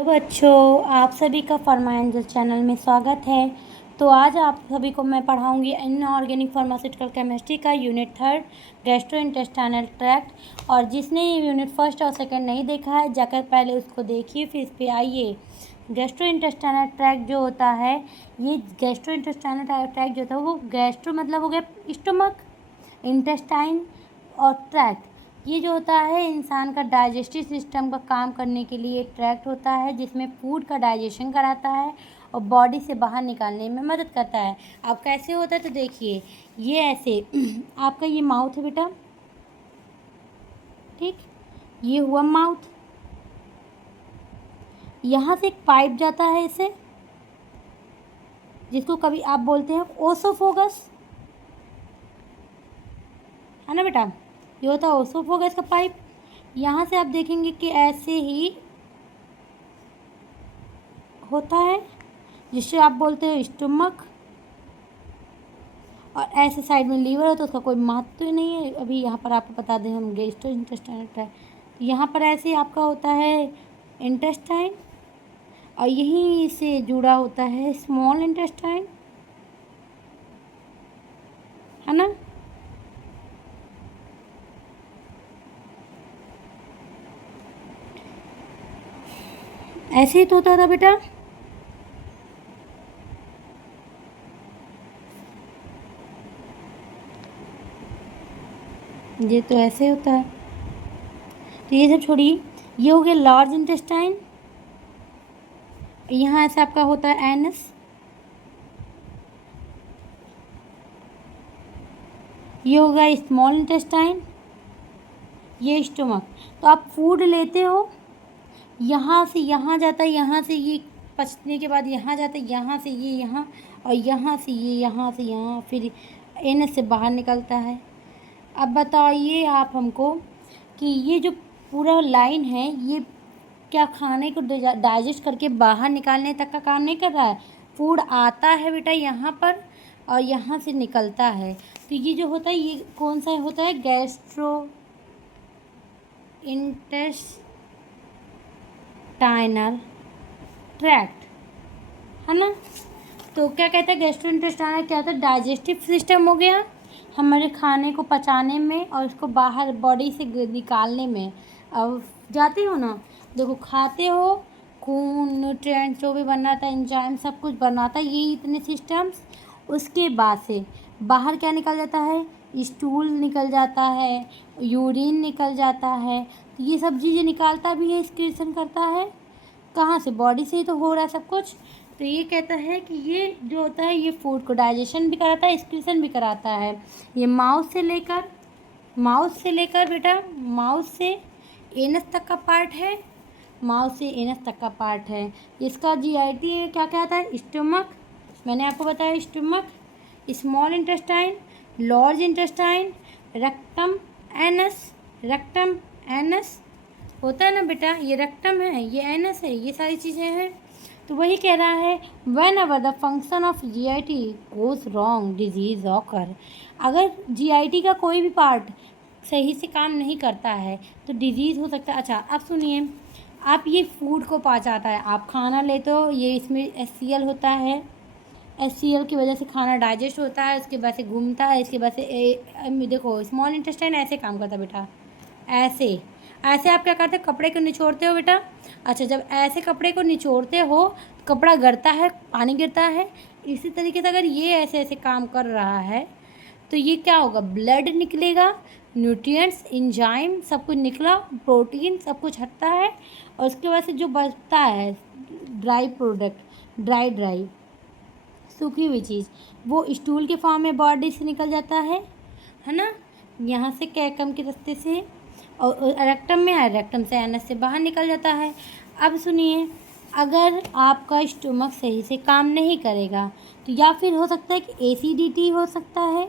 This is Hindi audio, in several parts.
तो बच्चों, आप सभी का फॉर्मा चैनल में स्वागत है। तो आज आप सभी को मैं पढ़ाऊंगी इनऑर्गेनिक फार्मास्यूटिकल केमिस्ट्री का यूनिट 3 गैस्ट्रोइंटेस्टाइनल ट्रैक्ट। और जिसने ये यूनिट फर्स्ट और सेकंड नहीं देखा है, जाकर पहले उसको देखिए, फिर इस पर आइए। गैस्ट्रोइंटेस्टाइनल ट्रैक्ट जो होता है, ये गैस्ट्रोइंटेस्टाइनल ट्रैक्ट जो होता है वो गैस्ट्रो मतलब हो गया स्टमक, इंटेस्टाइन और ट्रैक्ट। ये जो होता है इंसान का डाइजेस्टिव सिस्टम का काम करने के लिए ट्रैक्ट होता है, जिसमें फूड का डाइजेशन कराता है और बॉडी से बाहर निकालने में मदद करता है। अब कैसे होता है तो देखिए, ये ऐसे आपका ये माउथ है बेटा, ठीक, ये हुआ माउथ। यहाँ से एक पाइप जाता है इसे, जिसको कभी आप बोलते हैं ओसोफोगस, है ना बेटा। ये होता है ओसोफोगस का पाइप। यहाँ से आप देखेंगे कि ऐसे ही होता है, जिससे आप बोलते हो स्टमक। और ऐसे साइड में लीवर है तो उसका कोई महत्व ही नहीं है। अभी यहाँ पर आपको बता दें हम गैस्ट्रोइंटेस्टाइनल ट्रैक्ट, यहाँ पर ऐसे आपका होता है इंटेस्टाइन, और यहीं से जुड़ा होता है स्मॉल इंटेस्टाइन, है ना। ऐसे ही तो होता था बेटा। ये तो ऐसे होता है। तो ये सब छोड़िए, ये हो गया लार्ज इंटेस्टाइन। यहाँ ऐसे आपका होता है एनस। ये हो गया स्मॉल इंटेस्टाइन, ये स्टमक। तो आप फूड लेते हो, यहाँ से यहाँ जाता है, यहाँ से ये पचने के बाद यहाँ जाता है, यहाँ से ये यहाँ, और यहाँ से ये यहाँ से यहाँ, फिर एनस से बाहर निकलता है। अब बताइए आप हमको कि ये जो पूरा लाइन है, ये क्या खाने को डाइजेस्ट करके बाहर निकालने तक का काम नहीं कर रहा है। फूड आता है बेटा यहाँ पर और यहाँ से निकलता है। तो ये जो होता है, ये कौन सा होता है, गैस्ट्रो इंटेस्टाइनल ट्रैक्ट, है ना। तो क्या कहता है गैस्ट्रोइंटेस्टाइनल, क्या होता है, डाइजेस्टिव सिस्टम हो गया हमारे खाने को पचाने में और उसको बाहर बॉडी से निकालने में। अब जाते हो ना, देखो खाते हो, खून, न्यूट्रिएंट जो भी बनाता है, एंजाइम सब कुछ बनाता है, ये इतने सिस्टम्स। उसके बाद से बाहर क्या निकल जाता है, स्टूल निकल जाता है, यूरिन निकल जाता है। तो ये सब चीज़ें निकालता भी है, एक्सक्रीशन करता है। कहाँ से, बॉडी से ही तो हो रहा है सब कुछ। तो ये कहता है कि ये जो होता है, ये फूड को डाइजेशन भी कराता है, एक्सक्रीशन भी कराता है। ये माउथ से लेकर बेटा, माउथ से एनस तक का पार्ट है, माउथ से एनस तक का पार्ट है। इसका जीआईटी क्या कहता है, स्टमक, मैंने आपको बताया stomach, small intestine, large intestine, rectum, anus, rectum, anus होता है ना बेटा, ये रेक्टम है, ये एनस है, ये सारी चीज़ें हैं। तो वही कह रहा है, whenever the function of GIT goes wrong disease occur. अगर जीआईटी का कोई भी पार्ट सही से काम नहीं करता है तो डिजीज़ हो सकता है। अच्छा अब सुनिए, आप ये फूड को पचाता है, आप खाना लेते हो, ये इसमें HCl होता है, HCl की वजह से खाना डाइजेस्ट होता है, उसके बाद से घूमता है, इसके बाद से देखो स्मॉल इंटेस्टाइन ऐसे काम करता है बेटा, ऐसे ऐसे आप क्या करते हो, कपड़े को निचोड़ते हो बेटा। अच्छा, जब ऐसे कपड़े को निचोड़ते हो तो कपड़ा गिरता है, पानी गिरता है। इसी तरीके से अगर ये ऐसे ऐसे काम कर रहा है तो ये क्या होगा, ब्लड निकलेगा, न्यूट्रिएंट्स, एंजाइम सब कुछ निकला, प्रोटीन सब कुछ हटता है। और उसके बाद से जो बचता है ड्राई प्रोडक्ट, ड्राई सूखी हुई चीज़, वो स्टूल के फॉर्म में बॉडी से निकल जाता है ना, यहाँ से कैकम के रास्ते से, और रेक्टम में है, रेक्टम से एनस से बाहर निकल जाता है। अब सुनिए, अगर आपका स्टमक सही से काम नहीं करेगा तो या फिर हो सकता है कि एसिडिटी हो सकता है,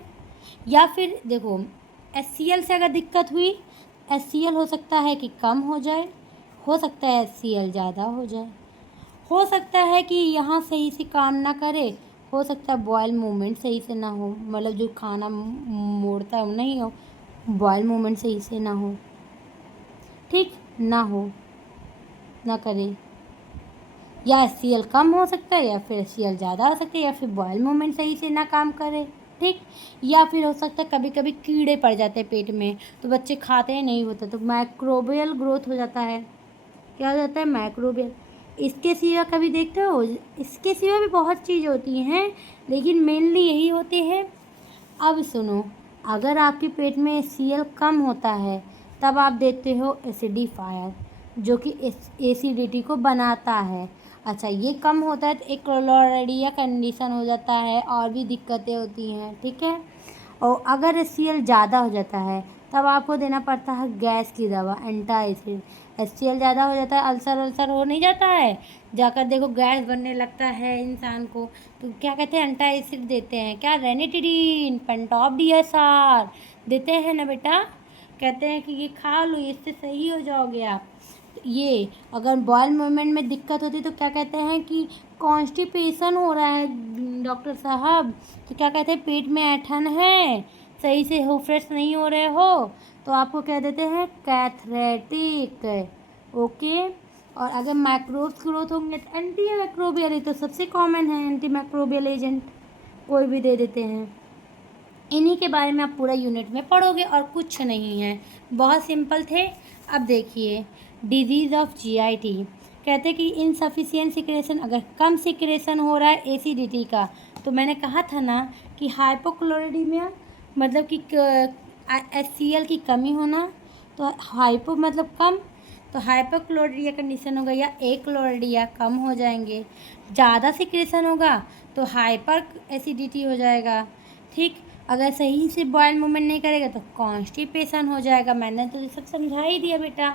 या फिर देखो HCl से अगर दिक्कत हुई, HCl हो सकता है कि कम हो जाए, हो सकता है HCl ज़्यादा हो जाए, हो सकता है कि यहाँ सही से काम ना करे, हो सकता है बॉयल मूवमेंट सही से ना हो, मतलब जो खाना मोड़ता है वो नहीं हो, बॉयल मूवमेंट सही से ना हो, ठीक ना हो, ना करे। या HCl कम हो सकता है, या फिर HCl ज़्यादा हो सकता है, या फिर बॉयल मूवमेंट सही से ना काम करे, ठीक। या फिर हो सकता है कभी कभी कीड़े पड़ जाते हैं पेट में, तो बच्चे खाते हैं नहीं होता, तो माइक्रोबियल ग्रोथ हो जाता है। क्या हो जाता है? माइक्रोबियल। इसके सिवा कभी देखते हो, इसके सिवा भी बहुत चीज़ होती हैं, लेकिन मेनली यही होते हैं। अब सुनो, अगर आपके पेट में HCl कम होता है तब आप देते हो एसिडिफायर, जो कि एसिडिटी को बनाता है। अच्छा, ये कम होता है तो एक क्लोराइडिया कंडीशन हो जाता है, और भी दिक्कतें होती हैं, ठीक है। और अगर HCl ज़्यादा हो जाता है तब आपको देना पड़ता है गैस की दवा, एंटासिड। HCl ज़्यादा हो जाता है, अल्सर हो नहीं जाता है, जाकर देखो गैस बनने लगता है इंसान को, तो क्या कहते हैं, एंटासिड देते हैं। क्या? रेनिटिडीन, पेंटॉप DSR देते हैं ना बेटा। कहते हैं कि ये खा लो, इससे सही हो जाओगे आप। ये अगर बॉयल मूवमेंट में दिक्कत होती है तो क्या कहते हैं कि कॉन्स्टिपेशन हो रहा है डॉक्टर साहब, तो क्या कहते हैं, पेट में ऐंठन है, सही से हो फ्रेश नहीं हो रहे हो, तो आपको कह देते हैं कैथरेटिक। ओके। और अगर माइक्रोब्स ग्रोथ होंगे तो एंटी माइक्रोबियल, तो सबसे कॉमन है एंटी माइक्रोबियल एजेंट, कोई भी दे देते हैं। इन्हीं के बारे में आप पूरा यूनिट में पढ़ोगे और कुछ नहीं है, बहुत सिंपल थे। अब देखिए, डिजीज़ ऑफ GIT, कहते हैं कि इनसफिशिएंट सिक्रेशन, अगर कम सिक्रेशन हो रहा है एसिडिटी का, तो मैंने कहा था ना कि हाइपोक्लोरिडीमिया मतलब कि HCl की कमी होना, तो हाइपो मतलब कम, तो हाइपोक्लोरिडिया कंडीशन होगा, या एक्लोरिडिया कम हो जाएंगे। ज़्यादा सिक्रेशन होगा तो हाइपर एसिडिटी हो जाएगा, ठीक। अगर सही से बॉयल मूवमेंट नहीं करेगा तो कॉन्स्टिपेशन हो जाएगा, मैंने तो ये सब समझा ही दिया बेटा।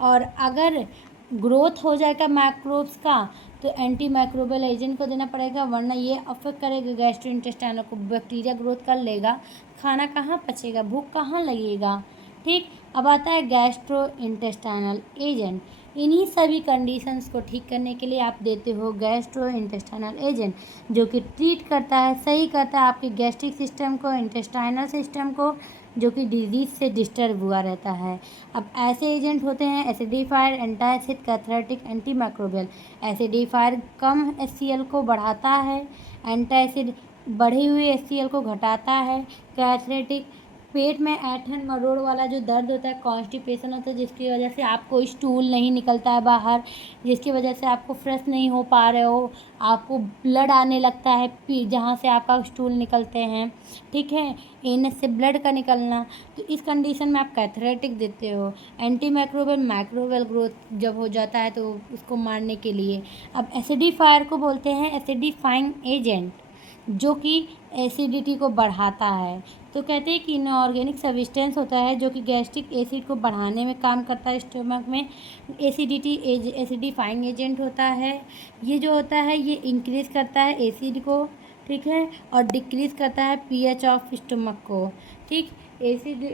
और अगर ग्रोथ हो जाएगा माइक्रोब्स का तो एंटी माइक्रोबियल एजेंट को देना पड़ेगा, वरना ये अफेक्ट करेगा गैस्ट्रोइंटेस्टाइनल को, बैक्टीरिया ग्रोथ कर लेगा, खाना कहाँ पचेगा, भूख कहाँ लगेगा, ठीक। अब आता है गैस्ट्रो इंटेस्टाइनल एजेंट। इन्हीं सभी कंडीशंस को ठीक करने के लिए आप देते हो गैस्ट्रो इंटेस्टाइनल एजेंट, जो कि ट्रीट करता है, सही करता है आपके गैस्ट्रिक सिस्टम को, इंटेस्टाइनल सिस्टम को, जो कि डिजीज़ से डिस्टर्ब हुआ रहता है। अब ऐसे एजेंट होते हैं acidifier, antacid, cathartic, antimicrobial. Acidifier कम HCl को बढ़ाता है, एंटासिड बढ़ी हुई HCl को घटाता है, कैथरेटिक पेट में ऐंठन मरोड़ वाला जो दर्द होता है, कॉन्स्टिपेशन होता है, जिसकी वजह से आपको स्टूल नहीं निकलता है बाहर, जिसकी वजह से आपको फ्रेश नहीं हो पा रहे हो, आपको ब्लड आने लगता है जहाँ से आपका स्टूल निकलते हैं, ठीक है, एनस से ब्लड का निकलना, तो इस कंडीशन में आप कैथरेटिक देते हो। एंटी माइक्रोबियल, माइक्रोबियल ग्रोथ जब हो जाता है तो उसको मारने के लिए। अब एसिडिफायर को बोलते हैं एसिडिफाइंग एजेंट, जो कि एसिडिटी को बढ़ाता है। तो कहते हैं कि इनऑर्गेनिक सब्सटेंस होता है जो कि गैस्ट्रिक एसिड को बढ़ाने में काम करता है स्टमक में, एसिडिफाइंग एजेंट होता है। ये जो होता है ये इंक्रीज करता है एसिड को, ठीक है, और डिक्रीज करता है pH ऑफ स्टमक को, ठीक। Acid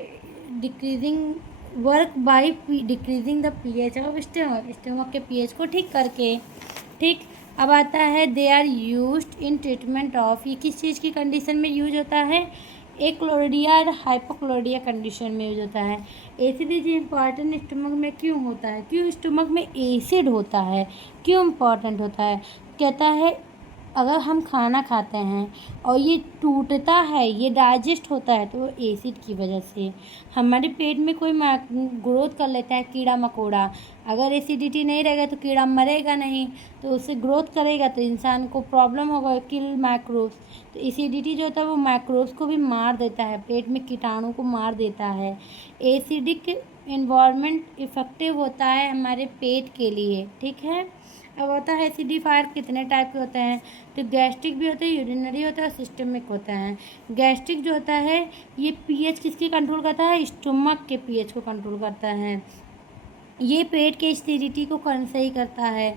decreasing work by decreasing the pH of stomach, stomach के pH को ठीक करके, ठीक। अब आता है they are used in treatment of, ये किस चीज़ की कंडीशन में यूज होता है, एक्लोरिडिया और हाइपोक्लोरिडिया कंडीशन में यूज होता है। एसिड इज इम्पॉर्टेंट स्टमक में क्यों होता है, क्यों स्टमक में एसिड होता है, क्यों इम्पॉर्टेंट होता है, कहता है अगर हम खाना खाते हैं और ये टूटता है, ये डाइजेस्ट होता है, तो वो एसिड की वजह से। हमारे पेट में कोई ग्रोथ कर लेता है कीड़ा मकोड़ा, अगर एसिडिटी नहीं रहेगा तो कीड़ा मरेगा नहीं, तो उससे ग्रोथ करेगा तो इंसान को प्रॉब्लम होगा, किल माइक्रोब्स। तो एसिडिटी जो होता है वो माइक्रोब्स को भी मार देता है, पेट में कीटाणु को मार देता है। एसिडिक इन्वायरमेंट इफ़ेक्टिव होता है हमारे पेट के लिए, ठीक है। अब होता है एसिडिफायर कितने टाइप के होते हैं, तो गैस्ट्रिक भी होता है, यूरिनरी होता है, सिस्टमिक होता है। गैस्ट्रिक जो होता है ये pH किसकी कंट्रोल करता है, स्टमक के pH को कंट्रोल करता है, ये पेट के एसिडिटी को सही करता है,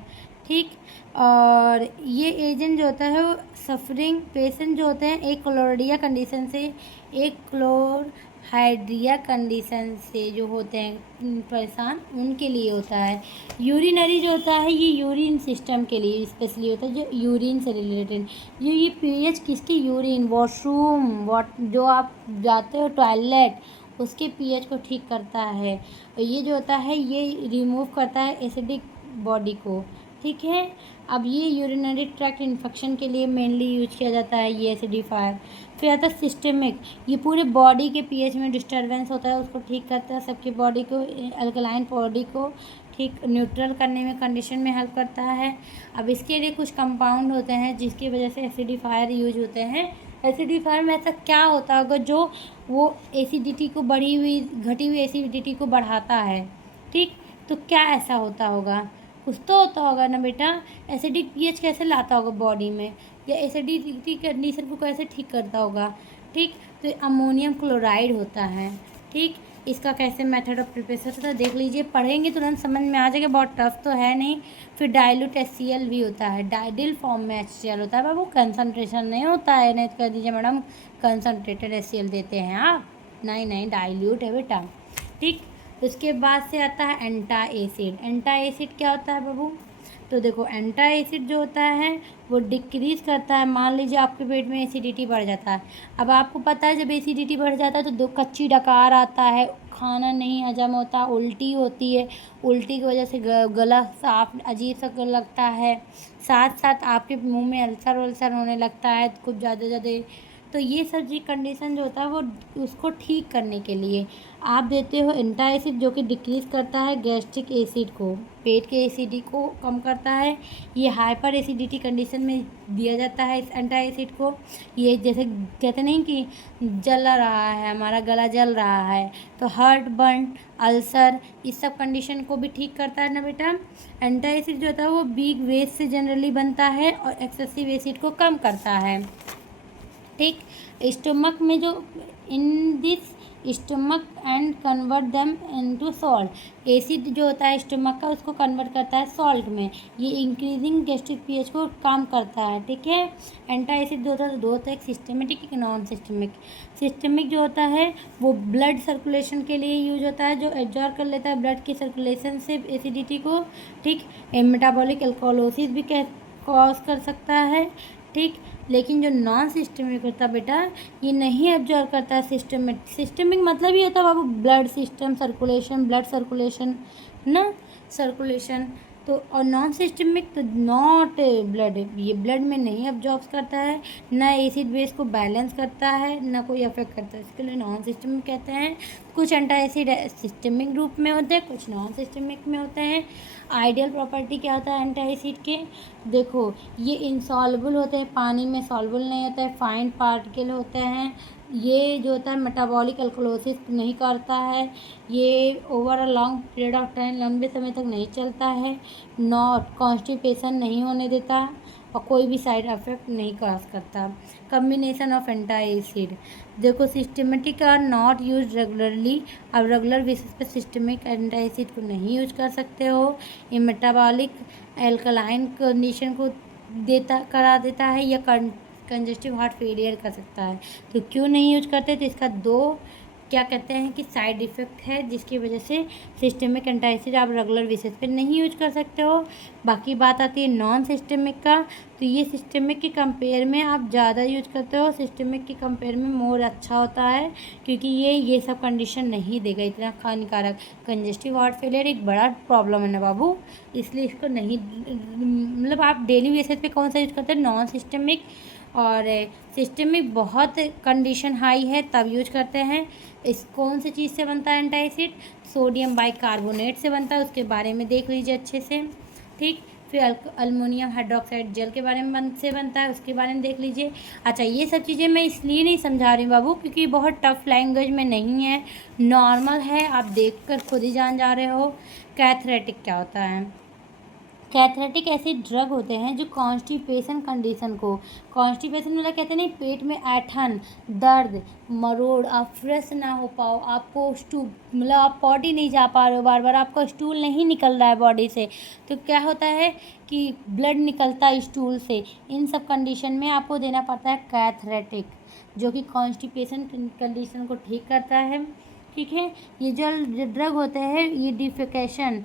ठीक। और ये एजेंट जो होता है वो सफरिंग पेशेंट जो होते हैं एक क्लोरिडिया कंडीशन से, एक क्लोरहाइड्रिया कंडीशन से जो होते हैं परेशान, उनके लिए होता है। यूरिनरी जो होता है ये यूरिन सिस्टम के लिए स्पेशली होता है, जो यूरिन से रिलेटेड, ये pH किसकी, यूरिन, वॉशरूम, जो आप जाते हो टॉयलेट, उसके pH को ठीक करता है। और ये जो होता है ये रिमूव करता है एसिडिक बॉडी को, ठीक है। अब ये यूरिनरी ट्रैक्ट इन्फेक्शन के लिए मेनली यूज किया जाता है ये एसिडिफायर। फिर आता है सिस्टमिक, ये पूरे बॉडी के पीएच में डिस्टर्बेंस होता है उसको ठीक करता है, सबकी बॉडी को अल्कलाइन बॉडी को ठीक न्यूट्रल करने में कंडीशन में हेल्प करता है। अब इसके लिए कुछ कंपाउंड होते हैं जिसकी वजह से एसिडिफायर यूज होते हैं। एसिडिफायर में ऐसा क्या होता होगा जो वो एसिडिटी को बढ़ी हुई घटी हुई एसिडिटी को बढ़ाता है, ठीक। तो क्या ऐसा होता होगा, कुछ तो होता होगा ना बेटा। एसिडिक पीएच कैसे लाता होगा बॉडी में, या एसिडिटी कंडीशन को कैसे ठीक करता होगा, ठीक। तो अमोनियम क्लोराइड होता है, ठीक। इसका कैसे मेथड ऑफ प्रिपरेशन होता है देख लीजिए, पढ़ेंगे तुरंत समझ में आ जाएगा, बहुत टफ तो है नहीं। फिर डाइल्यूट HCl भी होता है, डाइडिल फॉर्म में HCl होता है बाबू, कंसनट्रेशन नहीं होता है, नहीं तो कह दीजिए मैडम कंसनट्रेटेड HCl देते हैं आप, नहीं नहीं डाइल्यूट है बेटा, ठीक। उसके बाद से आता है एंटा एसिड। एंटा एसिड क्या होता है बाबू, तो देखो एंटा एसिड जो होता है वो डिक्रीज़ करता है। मान लीजिए आपके पेट में एसिडिटी बढ़ जाता है, अब आपको पता है जब एसिडिटी बढ़ जाता है तो दो कच्ची डकार आता है, खाना नहीं हजम होता, उल्टी होती है, उल्टी की वजह से गला साफ अजीब सा लगता है, साथ साथ आपके मुंह में अल्सर वल्सर होने लगता है कुछ ज़्यादा। तो ये सब जी कंडीशन जो होता है वो उसको ठीक करने के लिए आप देते हो एंटा एसिड, जो कि डिक्रीज़ करता है गैस्ट्रिक एसिड को, पेट के एसिडिटी को कम करता है। ये हाइपर एसिडिटी कंडीशन में दिया जाता है इस एंटा एसिड को। ये जैसे कहते नहीं कि जल रहा है हमारा गला जल रहा है, तो हार्ट बर्न अल्सर इस सब कंडीशन को भी ठीक करता है ना बेटा। एंटा एसिड जो होता है वो बिग वेस्ट से जनरली बनता है और एक्सेसिव एसिड को कम करता है, ठीक। स्टमक में जो in this stomach and convert them into salt, acid जो होता है स्टमक का उसको कन्वर्ट करता है सॉल्ट में, ये इंक्रीजिंग गैस्ट्रिक पीएच को काम करता है, ठीक है। एंटा एसिड जो होता है दो होता है, एक सिस्टमेटिक एक नॉन सिस्टमिक। सिस्टमिक जो होता है वो ब्लड सर्कुलेशन के लिए यूज होता है, जो एब्जॉर्ब कर लेता है ब्लड के सर्कुलेशन से एसिडिटी को, ठीक। मेटाबॉलिक एल्कोलोसिस भी कॉज कर सकता है, ठीक। लेकिन जो नॉन सिस्टमिक होता है बेटा ये नहीं एब्जॉर्ब करता है सिस्टमिक मतलब ये होता है बाबू blood system circulation, blood circulation ना, सर्कुलेशन। तो और नॉन सिस्टमिक तो नॉट ब्लड, ये ब्लड में नहीं एब्जॉर्ब करता है, ना एसिड बेस को बैलेंस करता है, ना कोई अफेक्ट करता है, इसके लिए नॉन सिस्टमिक कहते हैं। कुछ एंटा एसिड सिस्टमिक रूप में होते हैं, कुछ नॉन सिस्टमिक में होते हैं। आइडियल प्रॉपर्टी क्या होता है एंटा एसिड के, देखो ये इंसॉल्युबल होते हैं, पानी में सॉल्युबल नहीं होता है, फाइन पार्टिकल होते हैं। ये जो होता है मेटाबॉलिक एल्कोलोसिस नहीं करता है, ये over a long period of time लंबे समय तक नहीं चलता है, नॉट कॉन्स्टिपेशन नहीं होने देता और कोई भी साइड इफेक्ट नहीं कॉज करता। कम्बिनेशन ऑफ एंटा एसिड, देखो systematic are not use regularly, अब रेगुलर बेसिस पे सिस्टमिक एंटा एसिड को नहीं यूज कर सकते हो, ये मेटाबॉलिक एल्कलाइन कंडीशन को करा देता है या कंजेस्टिव हार्ट फेलियर कर सकता है। तो क्यों नहीं यूज करते, तो इसका दो क्या कहते हैं कि साइड इफ़ेक्ट है जिसकी वजह से सिस्टमिक एंटा एसिड आप रेगुलर बेसिस पे नहीं यूज कर सकते हो। बाकी बात आती है नॉन सिस्टमिक का, तो ये सिस्टमिक के कंपेयर में आप ज़्यादा यूज करते हो, सिस्टमिक के कंपेयर में मोर अच्छा होता है क्योंकि ये सब कंडीशन नहीं देगा इतना हानिकारक। कंजेस्टिव हार्ट फेलियर एक बड़ा प्रॉब्लम है ना बाबू, इसलिए इसको नहीं मतलब आप डेली बेसिस पे कौन सा यूज करते हैं, नॉन सिस्टमिक। और सिस्टमिक बहुत कंडीशन हाई है तब यूज करते हैं। इस कौन सी चीज़ से बनता है एंटा एसिड, सोडियम बाइकार्बोनेट से बनता है, उसके बारे में देख लीजिए अच्छे से, ठीक। फिर अल्मोनियम हाइड्रोक्साइड जेल के बारे में से बनता है, उसके बारे में देख लीजिए। अच्छा ये सब चीज़ें मैं इसलिए नहीं समझा रही हूँ बाबू क्योंकि बहुत टफ लैंग्वेज में नहीं है, नॉर्मल है, आप देख कर खुद ही जान जा रहे हो। कैथरेटिक क्या होता है, कैथरेटिक ऐसे ड्रग होते हैं जो कॉन्स्टिपेशन कंडीशन को, कॉन्स्टिपेशन मतलब कहते हैं नहीं पेट में ऐठन दर्द मरोड़, आप फ्रेश ना हो पाओ, आपको स्टूल मतलब आप पॉटी नहीं जा पा रहे हो, बार बार आपका स्टूल नहीं निकल रहा है बॉडी से, तो क्या होता है कि ब्लड निकलता है स्टूल से, इन सब कंडीशन में आपको देना पड़ता है कैथरेटिक, जो कि कॉन्स्टिपेशन कंडीशन को ठीक करता है, ठीक है। ये जो ड्रग होते हैं ये डिफेकेशन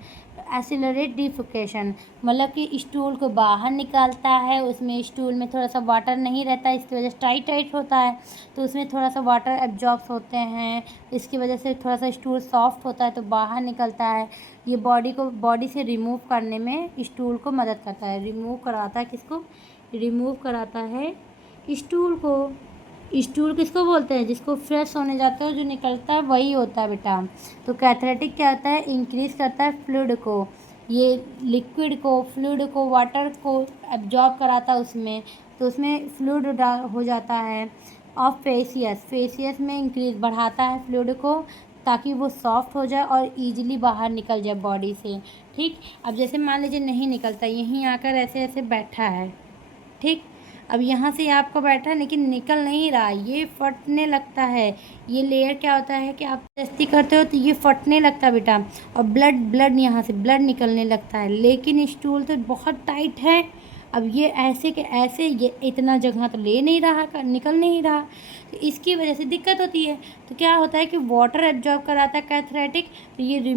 एक्सीलरेट डिफिकेशन, मतलब कि स्टूल को बाहर निकालता है, उसमें स्टूल में थोड़ा सा वाटर नहीं रहता है, इसकी वजह से टाइट टाइट होता है तो उसमें थोड़ा सा वाटर एब्जॉर्ब्स होते हैं, इसकी वजह से थोड़ा सा स्टूल सॉफ्ट होता है तो बाहर निकलता है। ये बॉडी से रिमूव करने में स्टूल को मदद करता है, रिमूव कराता है, किसको रिमूव कराता है, स्टूल को। स्टूल किसको बोलते हैं, जिसको फ्रेश होने जाता है जो निकलता है वही होता है बेटा। तो कैथरेटिक क्या होता है, इंक्रीज करता है फ्लूइड को, ये लिक्विड को, फ्लूइड को, वाटर को एब्जॉर्ब कराता है उसमें, तो उसमें फ्लूइड हो जाता है। और फेसियस में इंक्रीज बढ़ाता है फ्लूइड को ताकि वो सॉफ्ट हो जाए और इजीली बाहर निकल जाए बॉडी से। ठीक, अब जैसे मान लीजिए नहीं निकलता, यहीं आकर ऐसे ऐसे बैठा है, ठीक, अब यहाँ से आपका बैठा है लेकिन निकल नहीं रहा, ये फटने लगता है। ये लेयर क्या होता है कि आप जस्ती करते हो तो ये फटने लगता है बेटा, और ब्लड यहाँ से ब्लड निकलने लगता है, लेकिन स्टूल तो बहुत टाइट है। अब ये ऐसे के ऐसे, ये इतना जगह तो ले नहीं रहा, निकल नहीं रहा, तो इसकी वजह से दिक्कत होती है। तो क्या होता है कि वाटर एब्जॉर्ब कराता है कैथरेटिक, तो ये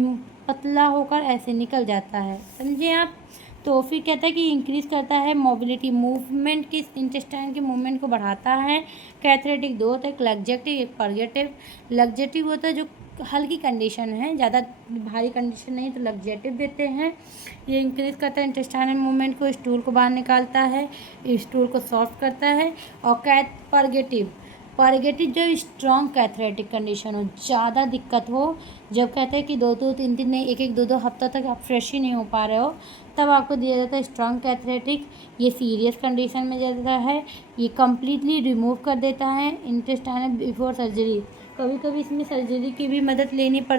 पतला होकर ऐसे निकल जाता है, समझे आप। तो फिर कहता है कि इंक्रीज करता है मोबिलिटी, मूवमेंट की, इंटेस्टाइन के मूवमेंट को बढ़ाता है। कैथरेटिक दो होता है, एक लग्जेटिव एक परगेटिव। लग्जेटिव होता है जो हल्की कंडीशन है, ज़्यादा भारी कंडीशन नहीं, तो लग्जेटिव देते हैं। ये इंक्रीज करता है इंटेस्टाइनल मूवमेंट को, स्टूल को बाहर निकालता है, स्टूल को सॉफ्ट करता है। और परगेटिव जब स्ट्रॉन्ग कैथरेटिक कंडीशन हो, ज़्यादा दिक्कत हो, जब कहते हैं कि 2-2 3-3 नहीं, 1-1 2-2 हफ्ता तक आप फ्रेश ही नहीं हो पा रहे हो, तब आपको दिया जाता है स्ट्रॉन्ग कैथरेटिक। ये सीरियस कंडीशन में जाता है, ये कम्प्लीटली रिमूव कर देता है इंटेस्टाइनल बिफोर सर्जरी। कभी कभी इसमें सर्जरी की भी मदद लेनी पड़,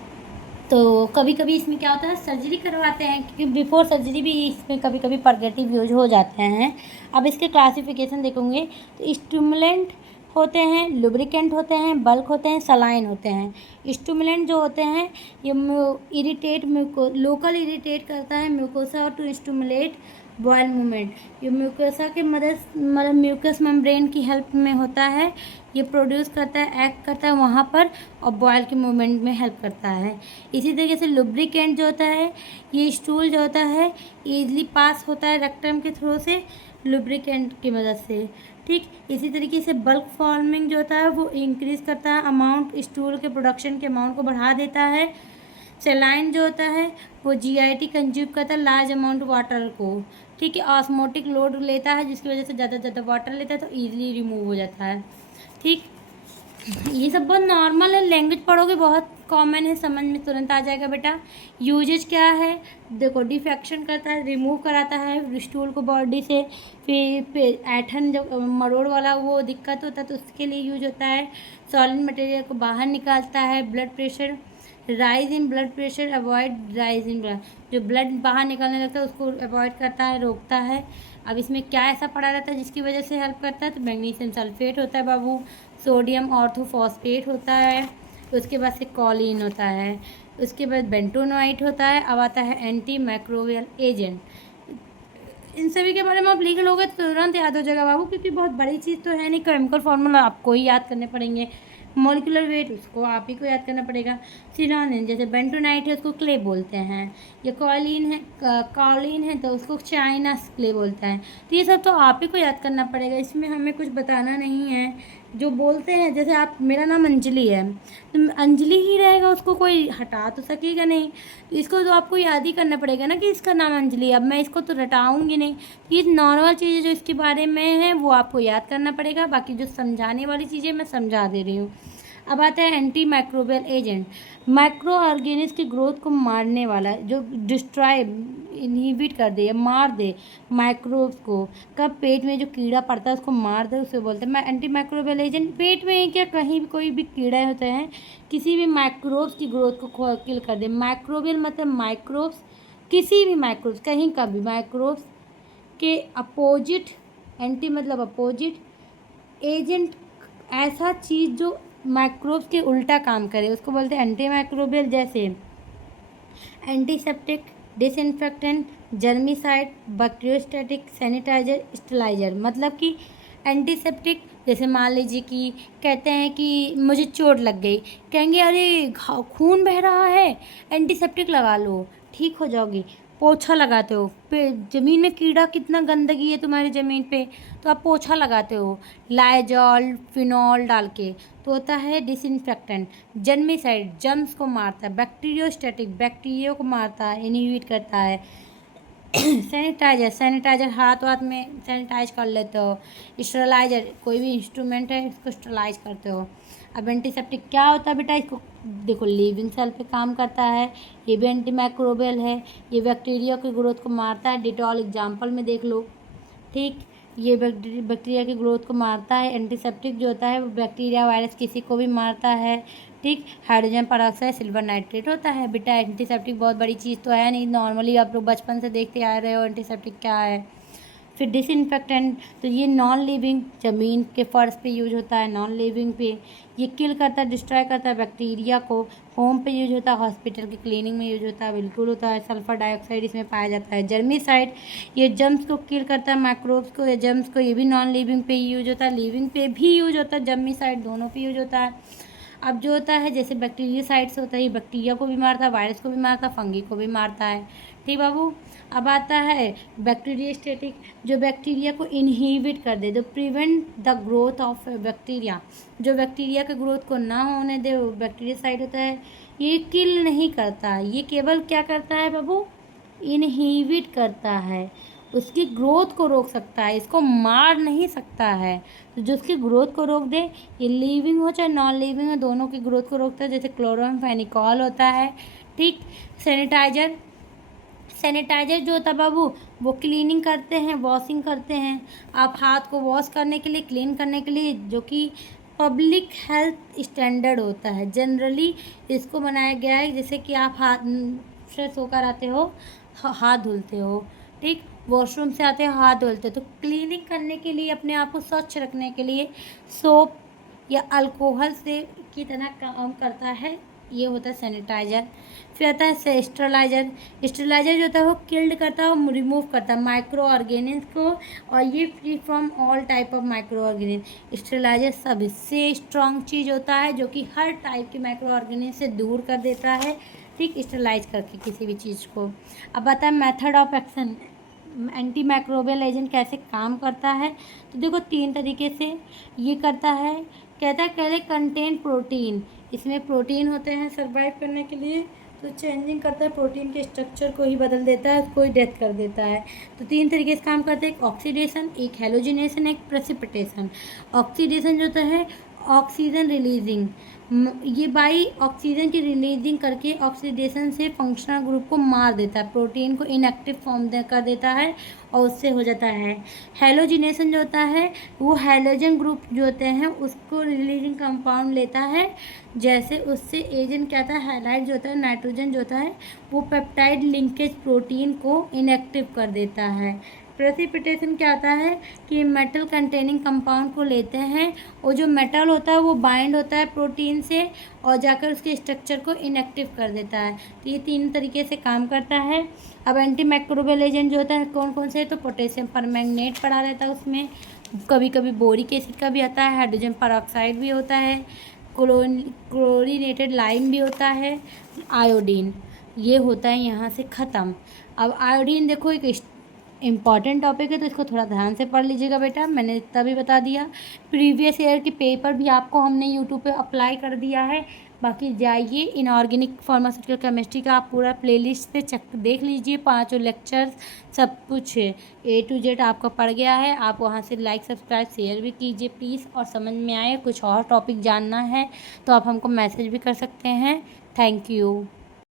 तो कभी कभी इसमें क्या होता है सर्जरी करवाते हैं, क्योंकि बिफोर सर्जरी भी इसमें कभी कभी परगेटिव यूज हो जाते हैं। अब इसके क्लासिफिकेशन देखोगे तो स्टिमुलेंट होते हैं, लुब्रिकेंट होते हैं, बल्क होते हैं, सलाइन होते हैं। स्टिमुलेंट जो होते हैं ये लोकल इरिटेट करता है mucosa to stimulate bowel movement. ये म्यूकोसा के मदद, मतलब म्यूकस मेम्ब्रेन की हेल्प में होता है, ये प्रोड्यूस करता है, एक्ट करता है वहाँ पर, और बॉयल के मूवमेंट में हेल्प करता है। इसी तरीके से लुब्रिकेंट जो होता है, ये स्टूल जो होता है ईजिली पास होता है रेक्टम के थ्रू से लुब्रिकेंट की मदद से। ठीक, इसी तरीके से बल्क फॉर्मिंग जो होता है वो इंक्रीज़ करता है अमाउंट, स्टूल के प्रोडक्शन के अमाउंट को बढ़ा देता है। सेलाइन जो होता है वो जीआईटी कंज्यूम करता है लार्ज अमाउंट वाटर को, ठीक है, ऑस्मोटिक लोड लेता है जिसकी वजह से ज़्यादा वाटर लेता है तो ईजिली रिमूव हो जाता है। ठीक, ये सब बहुत नॉर्मल है, लैंग्वेज पढ़ोगे बहुत कॉमन है, समझ में तुरंत आ जाएगा बेटा। यूजेज क्या है, देखो डिफेक्शन करता है, रिमूव कराता है स्टूल को बॉडी से, फिर ऐठन जब मरोड़ वाला वो दिक्कत होता है तो उसके लिए यूज होता है। सॉलिड मटेरियल को बाहर निकालता है। Blood pressure, rise in blood pressure, avoid rise in blood, जो ब्लड बाहर निकलने लगता है उसको अवॉइड करता है, रोकता है। अब इसमें क्या ऐसा पड़ा रहता है जिसकी वजह से हेल्प करता है, तो मैग्नीशियम सल्फेट होता है बाबू, सोडियम ऑर्थोफॉस्फेट होता है, उसके बाद से कॉलिन होता है, उसके बाद बेंटोनोइट होता है, अब आता है एंटी माइक्रोबियल एजेंट। इन सभी के बारे में आप लिख लोगे तो तुरंत याद हो जाएगा बाबू, क्योंकि बहुत बड़ी चीज़ तो है नहीं, केमिकल फॉर्मूला आपको ही याद करने पड़ेंगे। मॉलिक्यूलर वेट उसको आप ही को याद करना पड़ेगा। सिनोनिम, जैसे बेंटोनाइट है उसको क्ले बोलते हैं, या कॉलिन है तो उसको चाइना क्ले बोलता है। तो ये सब तो आप ही को याद करना पड़ेगा, इसमें हमें कुछ बताना नहीं है। जो बोलते हैं, जैसे आप, मेरा नाम अंजलि है तो अंजलि ही रहेगा, उसको कोई हटा तो सकेगा नहीं, तो इसको तो आपको याद ही करना पड़ेगा ना कि इसका नाम अंजलि है। अब मैं इसको तो रटाऊंगी नहीं, ये नॉर्मल चीज़ें जो इसके बारे में है वो आपको याद करना पड़ेगा, बाकी जो समझाने वाली चीज़ें मैं समझा दे रही हूँ। अब आता है anti microbial agent, micro organism की ग्रोथ को मारने वाला, जो डिस्ट्रॉय, इनहिबिट कर दे या मार दे माइक्रोब्स को। कब पेट में जो कीड़ा पड़ता है उसको मार दे, उसे बोलते हैं एंटी माइक्रोबियल एजेंट। पेट में क्या, कहीं भी कोई भी कीड़े होते हैं, किसी भी माइक्रोब्स की ग्रोथ को किल कर दे। माइक्रोबियल मतलब माइक्रोब्स, किसी भी माइक्रोब्स, कहीं का भी माइक्रोब्स के अपोजिट, एंटी मतलब अपोजिट, एजेंट ऐसा चीज़ जो माइक्रोब्स के उल्टा काम करे उसको बोलते हैं एंटी माइक्रोबियल। जैसे antiseptic, disinfectant, germicide, bacteriostatic, sanitiser, steriliser. मतलब कि एंटीसेप्टिक, जैसे मान लीजिए कि कहते हैं कि मुझे चोट लग गई, कहेंगे अरे खून बह रहा है, एंटीसेप्टिक लगा लो ठीक हो जाओगी। पोछा लगाते हो, पे ज़मीन में कीड़ा कितना गंदगी है तुम्हारी ज़मीन पे, तो आप पोछा लगाते हो लाइजॉल फिनॉल डाल के, तो होता है डिसइंफेक्टेंट। जर्मिसाइड जर्म्स को मारता है। बैक्टीरियोस्टैटिक बैक्टीरिया को मारता है, इनहिबिट करता है। सैनिटाइजर सैनिटाइजर हाथ वाथ में सैनिटाइज कर लेते हो। स्टरलाइजर कोई भी इंस्ट्रूमेंट है इसको स्टरलाइज करते हो। अब एंटीसेप्टिक क्या होता है बेटा, इसको देखो लिविंग सेल पे काम करता है, ये भी एंटी माइक्रोबियल है, ये बैक्टीरिया की ग्रोथ को मारता है। डिटॉल एग्जाम्पल में देख लो, ठीक, ये बैक्टीरिया की ग्रोथ को मारता है। एंटीसेप्टिक जो होता है वो बैक्टीरिया वायरस किसी को भी मारता है, ठीक। हाइड्रोजन परऑक्साइड सिल्वर नाइट्रेट होता है। बेटा एंटीसेप्टिक बहुत बड़ी चीज़ तो है नहीं, नॉर्मली आप लोग बचपन से देखते आ रहे हो एंटीसेप्टिक क्या है। फिर डिसइंफेक्टेंट, तो ये नॉन लिविंग ज़मीन के फर्श पे यूज होता है, नॉन लिविंग पे ये किल करता है, डिस्ट्रॉय करता है बैक्टीरिया को। होम पे यूज होता है, हॉस्पिटल की क्लीनिंग में यूज होता है, बिल्कुल होता है। सल्फर डाइऑक्साइड इसमें पाया जाता है। जर्मिसाइड ये जर्म्स को किल करता है, माइक्रोब्स को या जर्म्स को, ये भी नॉन लिविंग पे यूज होता है, लिविंग पे भी यूज होता है, जर्मिसाइड दोनों पे यूज होता है। अब जो होता है जैसे बैक्टीरियासाइड्स होता है, ये बैक्टीरिया को भी मारता है, वायरस को भी मारता है, फंगी को भी मारता है, ठीक बाबू। अब आता है बैक्टीरियास्टैटिक, जो बैक्टीरिया को इनहिबिट कर दे, जो prevent the growth of bacteria, जो बैक्टीरिया के ग्रोथ को ना होने दे, वो बैक्टीरियासाइड होता है। ये किल नहीं करता, ये केवल क्या करता है बाबू, इनहिबिट करता है, उसकी ग्रोथ को रोक सकता है, इसको मार नहीं सकता है। तो जो उसकी ग्रोथ को रोक दे, ये लिविंग हो चाहे नॉन लिविंग हो, दोनों की ग्रोथ को रोकता है, जैसे क्लोरोफेनिकॉल होता है, ठीक। सैनिटाइजर सैनिटाइजर जो होता है बाबू, वो क्लीनिंग करते हैं, वॉशिंग करते हैं। आप हाथ को वॉश करने के लिए, क्लीन करने के लिए, जो कि पब्लिक हेल्थ स्टैंडर्ड होता है, जनरली इसको बनाया गया है। जैसे कि आप हाथ फ्रेश होकर आते हो, हाथ धुलते हो, ठीक, वॉशरूम से आते हो हाथ धुलते हो, तो क्लीनिंग करने के लिए, अपने आप को स्वच्छ रखने के लिए सोप या अल्कोहल से की तरह काम करता है, ये होता है सैनिटाइजर। फिर आता है स्टरलाइजर। स्टरलाइजर जो होता है वो किल्ड करता है, वो रिमूव करता है माइक्रो ऑर्गेनिज को, और ये free from all type of microorganism. Steriliser सबसे स्ट्रॉन्ग चीज़ होता है जो कि हर टाइप के माइक्रो ऑर्गेनिज से दूर कर देता है, ठीक, स्टरलाइज करके किसी भी चीज़ को। अब आता है method of action, anti microbial agent कैसे काम करता है। तो देखो 3 तरीके से ये करता है। कहता है पहले कंटेन प्रोटीन, इसमें प्रोटीन होते हैं सर्वाइव करने के लिए, तो चेंजिंग करता है, प्रोटीन के स्ट्रक्चर को ही बदल देता है, उसको ही डेथ कर देता है। तो 3 तरीके से काम करते हैं, एक ऑक्सीडेशन, एक हेलोजिनेशन, एक प्रेसिपिटेशन। ऑक्सीडेशन जो होता है ऑक्सीजन रिलीजिंग, ये बाई ऑक्सीजन की रिलीजिंग करके ऑक्सीडेशन से फंक्शनल ग्रुप को मार देता है, प्रोटीन को इनएक्टिव फॉर्म कर देता है, और उससे हो जाता है। हेलोजिनेशन जो होता है वो हेलोजन ग्रुप जो होते हैं उसको रिलीजिंग कंपाउंड लेता है, जैसे उससे एजेंट क्या था, हैलाइड जो होता है, नाइट्रोजन जो होता है वो पेप्टाइड लिंकेज प्रोटीन को इनएक्टिव कर देता है। प्रेसिपिटेशन क्या होता है कि मेटल कंटेनिंग कंपाउंड को लेते हैं, और जो मेटल होता है वो बाइंड होता है प्रोटीन से, और जाकर उसके स्ट्रक्चर को इनएक्टिव कर देता है। तो ये 3 तरीके से काम करता है। अब एंटी माइक्रोबियल एजेंट जो होता है कौन कौन से, तो पोटेशियम परमैंगनेट पड़ा रहता है उसमें, कभी कभी बोरिक एसिड का भी आता है, हाइड्रोजन परऑक्साइड भी होता है, क्लोरीनेटेड लाइम भी होता है, आयोडीन, ये होता है यहाँ से ख़त्म। अब आयोडीन देखो एक इम्पॉर्टेंट टॉपिक है, तो इसको थोड़ा ध्यान से पढ़ लीजिएगा बेटा, मैंने तभी बता दिया। प्रीवियस ईयर के पेपर भी आपको हमने यूट्यूब पे अप्लाई कर दिया है। बाकी जाइए इनऑर्गेनिक फार्मास्यूटिकल केमिस्ट्री का आप पूरा प्लेलिस्ट पे चेक देख लीजिए, 5 लेक्चर्स सब कुछ A to Z आपका पड़ गया है। आप वहाँ से लाइक सब्सक्राइब शेयर भी कीजिए प्लीज़, और समझ में आए कुछ और टॉपिक जानना है तो आप हमको मैसेज भी कर सकते हैं। Thank you.